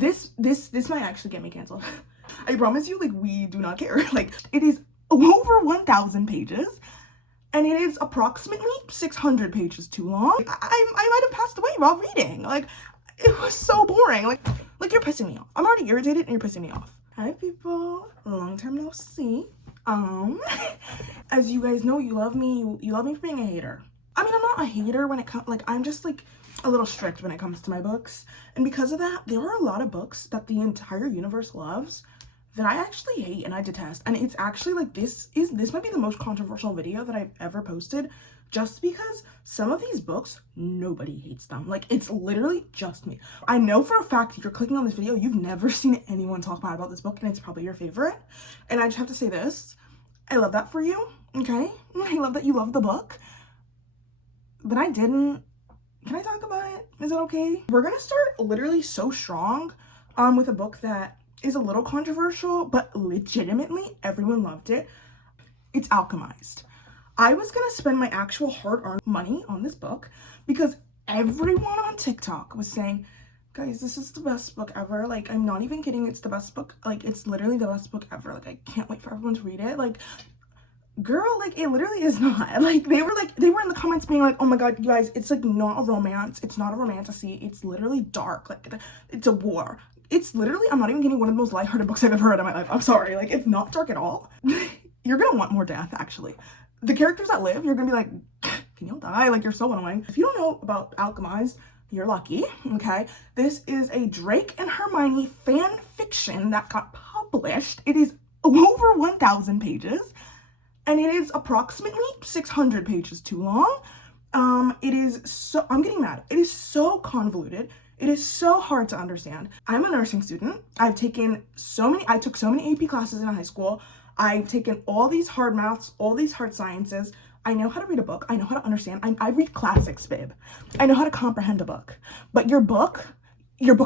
This might actually get me canceled. I promise you, like, we do not care. Like, it is over 1,000 pages, and it is approximately 600 pages too long. I might have passed away while reading. Like, it was so boring. Like you're pissing me off. I'm already irritated and you're pissing me off. Hi people, long time no see. As you guys know, you love me. You love me for being a hater. I mean, I'm not a hater when it comes, like, I'm just like a little strict when it comes to my books. And because of that, there are a lot of books that the entire universe loves that I actually hate and I detest. And it's actually like, this might be the most controversial video that I've ever posted, just because some of these books, nobody hates them. Like, it's literally just me. I know for a fact you're clicking on this video, you've never seen anyone talk bad about this book, and it's probably your favorite. And I just have to say this, I love that for you, okay? I love that you love the book, but I didn't. Can I talk about it? Is it okay? We're gonna start literally so strong with a book that is a little controversial, but legitimately everyone loved it. It's Alchemized. I was gonna spend my actual hard-earned money on this book because everyone on TikTok was saying, guys, this is the best book ever. Like, I'm not even kidding, it's the best book. Like, it's literally the best book ever. Like, I can't wait for everyone to read it. Like, girl, like, it literally is not. Like, they were in the comments being like, oh my god, you guys, it's like not a romance. It's not a romantasy. It's literally dark. Like, it's a war. It's literally, I'm not even kidding, one of the most lighthearted books I've ever read in my life. I'm sorry. Like, it's not dark at all. You're gonna want more death, actually. The characters that live, you're gonna be like, can you die? Like, you're so annoying. If you don't know about Alchemized, you're lucky, okay? This is a Drake and Hermione fan fiction that got published. It is over 1,000 pages, and it is approximately 600 pages too long. It is so, I'm getting mad. It is so convoluted. It is so hard to understand. I'm a nursing student. I took so many AP classes in high school. I've taken all these hard maths, all these hard sciences. I know how to read a book. I know how to understand. I read classics, babe. I know how to comprehend a book. But your book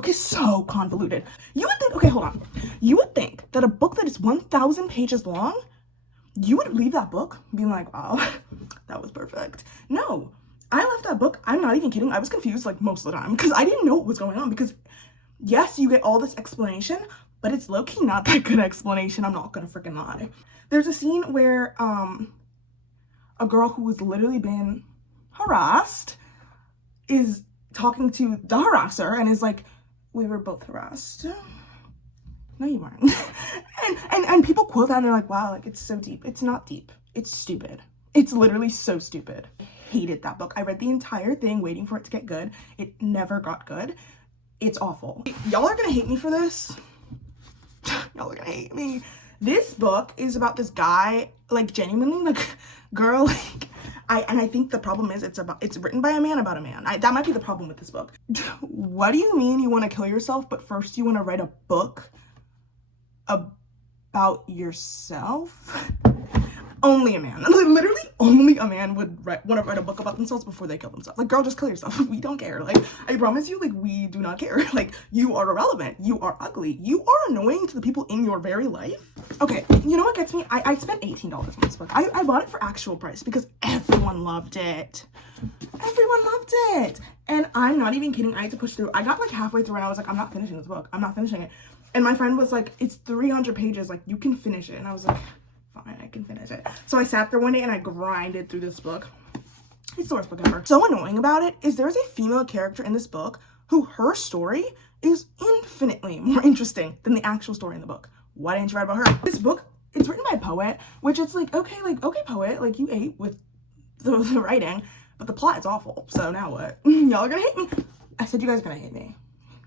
is so convoluted. You would think, okay, hold on. You would think that a book that is 1,000 pages long, you would leave that book being like, wow, that was perfect. No. I left that book, I'm not even kidding, I was confused like most of the time because I didn't know what was going on, because yes, you get all this explanation, but it's low-key not that good explanation, I'm not gonna freaking lie. There's a scene where a girl who has literally been harassed is talking to the harasser and is like, we were both harassed. No, you weren't. and people quote that and they're like, wow, like, it's so deep. It's not deep. It's stupid. It's literally so stupid. Hated that book. I read the entire thing waiting for it to get good. It never got good. It's awful. Y'all are gonna hate me for this. Y'all are gonna hate me. This book is about this guy, like, genuinely, like, girl, like, I think the problem is it's written by a man about a man. That might be the problem with this book. What do you mean you want to kill yourself, but first you want to write a book about yourself? Only a man, literally only a man would want to write a book about themselves before they kill themselves. Like, girl, just kill yourself. We don't care. Like, I promise you, like, we do not care. Like, you are irrelevant. You are ugly. You are annoying to the people in your very life. Okay, you know what gets me? I spent $18 on this book. I bought it for actual price because everyone loved it. Everyone loved it. And I'm not even kidding. I had to push through. I got like halfway through and I was like, I'm not finishing this book. I'm not finishing it. And my friend was like, it's 300 pages. Like, you can finish it. And I was like, fine, I can finish it. So I sat there one day and I grinded through this book. It's the worst book ever. So annoying about it is there's a female character in this book who her story is infinitely more interesting than the actual story in the book. Why didn't you write about her? This book, it's written by a poet, which it's like, okay poet, like, you ate with the writing, but the plot is awful. So now what? Y'all are gonna hate me. I said you guys are gonna hate me.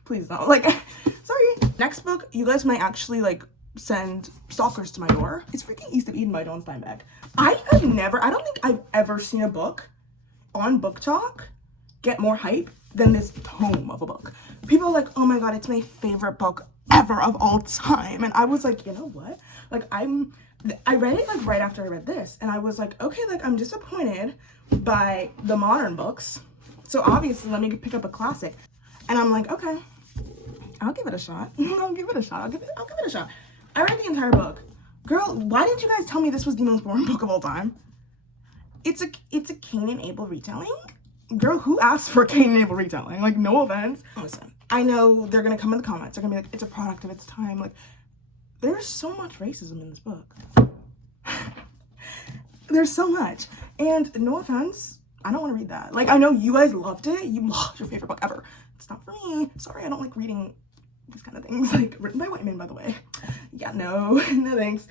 Please don't. Like, sorry. Next book, you guys might actually like send stalkers to my door. It's freaking East of Eden by Dawn Steinbeck. I don't think I've ever seen a book on Book Talk get more hype than this tome of a book. People are like, oh my god, it's my favorite book ever of all time. And I was like, you know what? Like, I read it like right after I read this, and I was like, okay, like, I'm disappointed by the modern books, so obviously let me pick up a classic. And I'm like, okay, I'll give it a shot. I'll give it a shot. I read the entire book. Girl, why didn't you guys tell me this was the most boring book of all time? It's a Cain and Abel retelling. Girl, who asked for a Cain and Abel retelling? Like, no offense. Listen, I know they're gonna come in the comments, they're gonna be like, it's a product of its time. Like, there's so much racism in this book. There's so much. And no offense, I don't want to read that. Like, I know you guys loved it. You loved your favorite book ever. It's not for me. Sorry, I don't like reading these kind of things. Like, written by white men, by the way. Yeah, no, no thanks.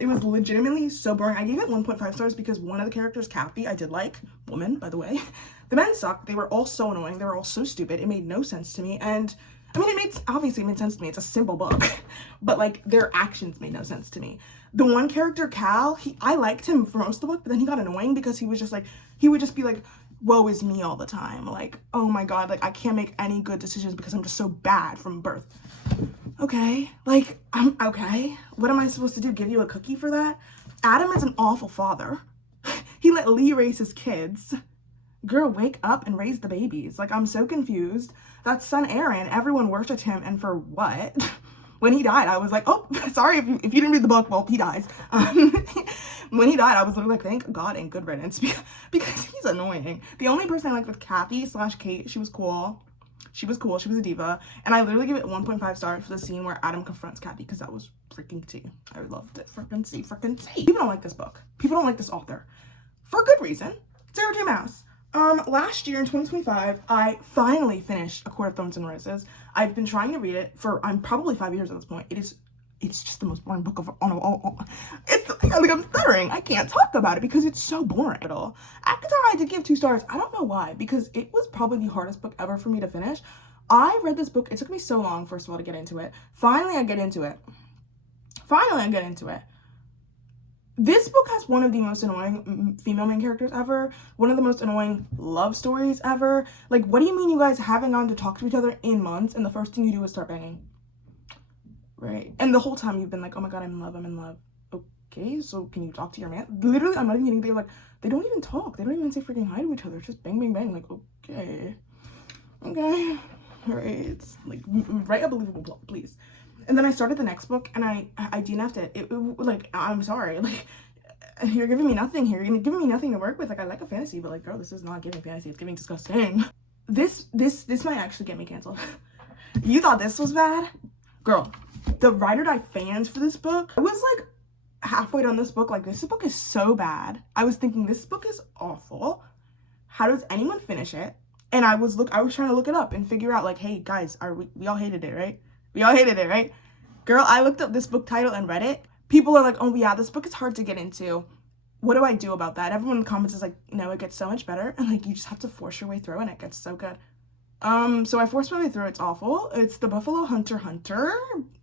It was legitimately so boring. I gave it 1.5 stars because one of the characters, Kathy, I did like. Woman, by the way. The men sucked. They were all so annoying. They were all so stupid. It made no sense to me. And I mean, obviously it made sense to me. It's a simple book, but like their actions made no sense to me. The one character, Cal, I liked him for most of the book, but then he got annoying because he was just like, he would just be like, woe is me all the time. Like, oh my God, like I can't make any good decisions because I'm just so bad from birth. Okay, like, okay. What am I supposed to do? Give you a cookie for that? Adam is an awful father. He let Lee raise his kids. Girl, wake up and raise the babies. Like, I'm so confused. That son Aaron, everyone worshipped him, and for what? When he died, I was like, oh, sorry if you didn't read the book, well, he dies. When he died, I was literally like, thank God and good riddance, because he's annoying. The only person I liked with Kathy / Kate, she was cool. She was cool, she was a diva. And I literally give it 1.5 stars for the scene where Adam confronts Kathy, because that was freaking tea. I loved it, freaking tea. People don't like this book. People don't like this author. For good reason. Sarah J. Maas. Last year in 2025, I finally finished A Court of Thorns and Roses. I've been trying to read it for, I'm probably 5 years at this point. It's just the most boring book of all. It's like I'm stuttering. I can't talk about it because it's so boring at all. Avatar, I did give 2 stars. I don't know why, because it was probably the hardest book ever for me to finish. I read this book, it took me so long, first of all, to get into it. Finally, I get into it. This book has one of the most annoying female main characters ever. One of the most annoying love stories ever. Like, what do you mean you guys haven't gone to talk to each other in months and the first thing you do is start banging? Right? And the whole time you've been like, oh my God, I'm in love. Okay, so can you talk to your man? Literally, I'm not even kidding. They're like, they don't even talk. They don't even say freaking hi to each other. It's just bang, bang, bang. Like, okay. All right. Like, write a believable plot, please. And then I started the next book, and I DNF'd it. It like, I'm sorry. Like, you're giving me nothing here. You're giving me nothing to work with. Like, I like a fantasy, but like, girl, this is not giving fantasy. It's giving disgusting. This might actually get me canceled. You thought this was bad? Girl, the Ride or Die fans for this book, I was like halfway done this book. Like, this book is so bad. I was thinking, this book is awful. How does anyone finish it? And I was trying to look it up and figure out, like, hey, guys, we all hated it, right? We all hated it, right? Girl, I looked up this book title and read it. People are like, oh yeah, this book is hard to get into. What do I do about that? Everyone in the comments is like, no, it gets so much better. And like, you just have to force your way through and it gets so good. So I forced my way through. It's awful. It's The Buffalo Hunter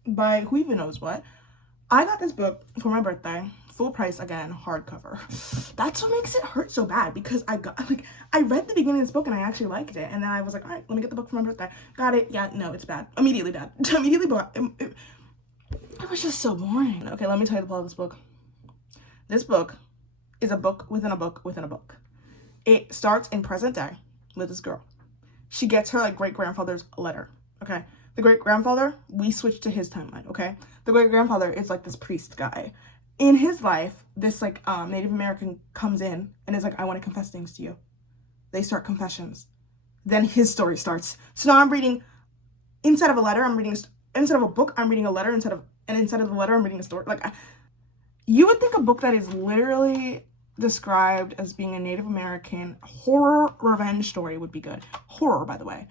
by who even knows what. I got this book for my birthday. Full price again, hardcover. That's what makes it hurt so bad, because I read the beginning of this book and I actually liked it, and then I was like, all right, let me get the book for my birthday. Got it. Yeah, no, it's bad. Immediately bad. Immediately bad. It was just so boring. Okay, let me tell you the plot of this book. This book is a book within a book within a book. It starts in present day with this girl. She gets her like great-grandfather's letter. Okay, the great-grandfather, we switch to his timeline. Okay, the great-grandfather is like this priest guy. In his life, this like Native American comes in and is like, I want to confess things to you. They start confessions. Then his story starts. So now I'm reading, instead of a letter, instead of a book, I'm reading a letter, instead of the letter, I'm reading a story. Like, you would think a book that is literally described as being a Native American horror revenge story would be good. Horror, by the way.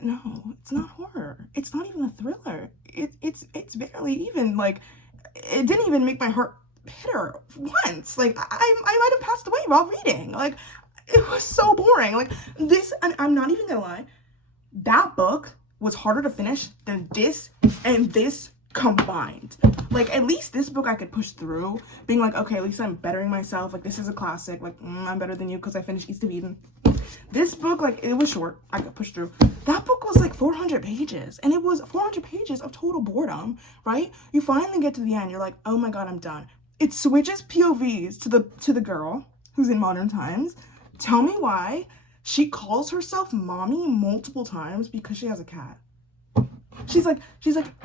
No, it's not horror. It's not even a thriller. It's barely even, like, it didn't even make my heart bitter once. Like, I might have passed away while reading. Like, it was so boring. Like, this, and I'm not even gonna lie, that book was harder to finish than this and this combined. Like, at least this book I could push through, being like, okay, at least I'm bettering myself. Like, this is a classic. Like, I'm better than you because I finished East of Eden. This book, like, it was short. I could push through. That book was like 400 pages, and it was 400 pages of total boredom, right? You finally get to the end. You're like, oh my God, I'm done. It switches POVs to the girl who's in modern times. Tell me why she calls herself mommy multiple times because she has a cat. She's like,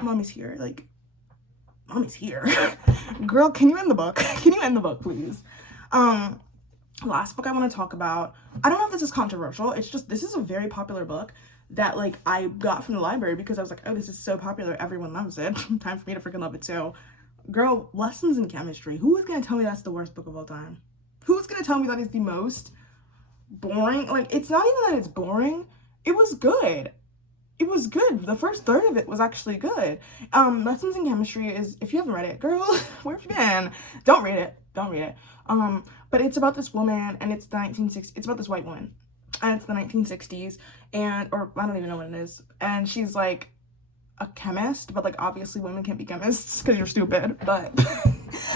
mommy's here. Like, mommy's here. Girl, can you end the book? Can you end the book, please? Last book I want to talk about, I don't know if this is controversial. It's just, this is a very popular book. that like I got from the library because I was like, oh, this is so popular, everyone loves it. Time for me to freaking love it too. Girl, Lessons in Chemistry. Who is gonna tell me that's the worst book of all time? Who's gonna tell me that is the most boring? Like, it's not even that it's boring. It was good. It was good. The first third of it was actually good. Lessons in Chemistry is, if you haven't read it, girl, where have you been? Don't read it. Don't read it. But it's about this woman, and it's the 1960s. It's about this white woman, and it's the 1960s, or I don't even know what it is. And she's like a chemist, but like obviously women can't be chemists because you're stupid, but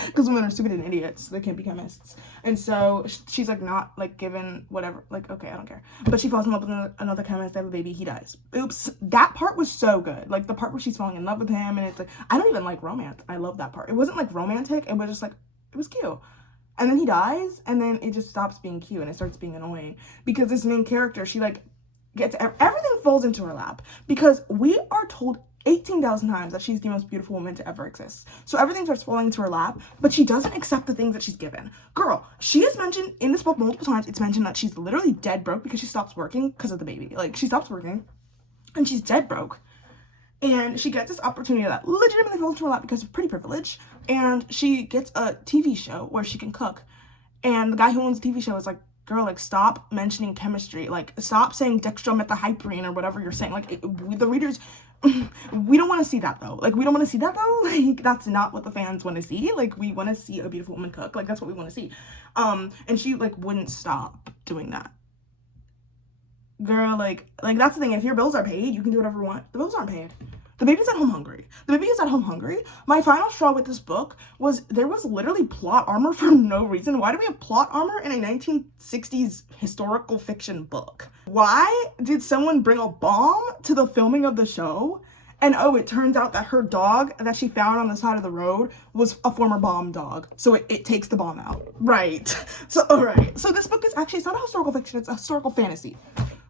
because women are stupid and idiots, so they can't be chemists. And so she's like not like given whatever, like, okay, I don't care, but she falls in love with another chemist. They have a baby, he dies. Oops. That part was so good, like the part where she's falling in love with him, and it's like, I don't even like romance. I love that part. It wasn't like romantic, it was just like, it was cute. And then he dies, and then it just stops being cute and it starts being annoying because this main character, she like gets everything falls into her lap because we are told 18,000 times that she's the most beautiful woman to ever exist. So everything starts falling into her lap, but she doesn't accept the things that she's given. Girl, she is mentioned in this book multiple times. It's mentioned that she's literally dead broke because she stops working because of the baby. Like, she stops working and she's dead broke. And she gets this opportunity that legitimately falls into her lap because of pretty privilege. And she gets a TV show where she can cook. And the guy who owns the TV show is like, girl, like, stop mentioning chemistry. Like, stop saying dextromethahyperine or whatever you're saying. Like, the readers, we don't want to see that, though. Like, we don't want to see that, though. Like, that's not what the fans want to see. Like, we want to see a beautiful woman cook. Like, that's what we want to see. And she, like, wouldn't stop doing that. Girl, like, that's the thing. If your bills are paid, you can do whatever you want. The bills aren't paid. The baby's at home hungry. The baby is at home hungry. My final straw with this book was there was literally plot armor for no reason. Why do we have plot armor in a 1960s historical fiction book? Why did someone bring a bomb to the filming of the show? And oh, it turns out that her dog that she found on the side of the road was a former bomb dog. So it takes the bomb out. Right. So, all right. So this book is actually, it's not a historical fiction. It's a historical fantasy.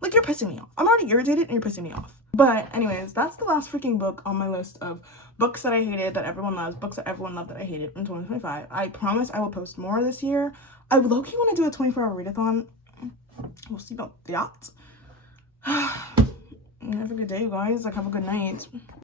Like, you're pissing me off. I'm already irritated and you're pissing me off. But anyways, that's the last freaking book on my list of books that I hated that everyone loves, books that everyone loved that I hated in 2025. I promise I will post more this year. I low-key want to do a 24-hour read-a-thon. We'll see about that. Have a good day, you guys. Like, have a good night.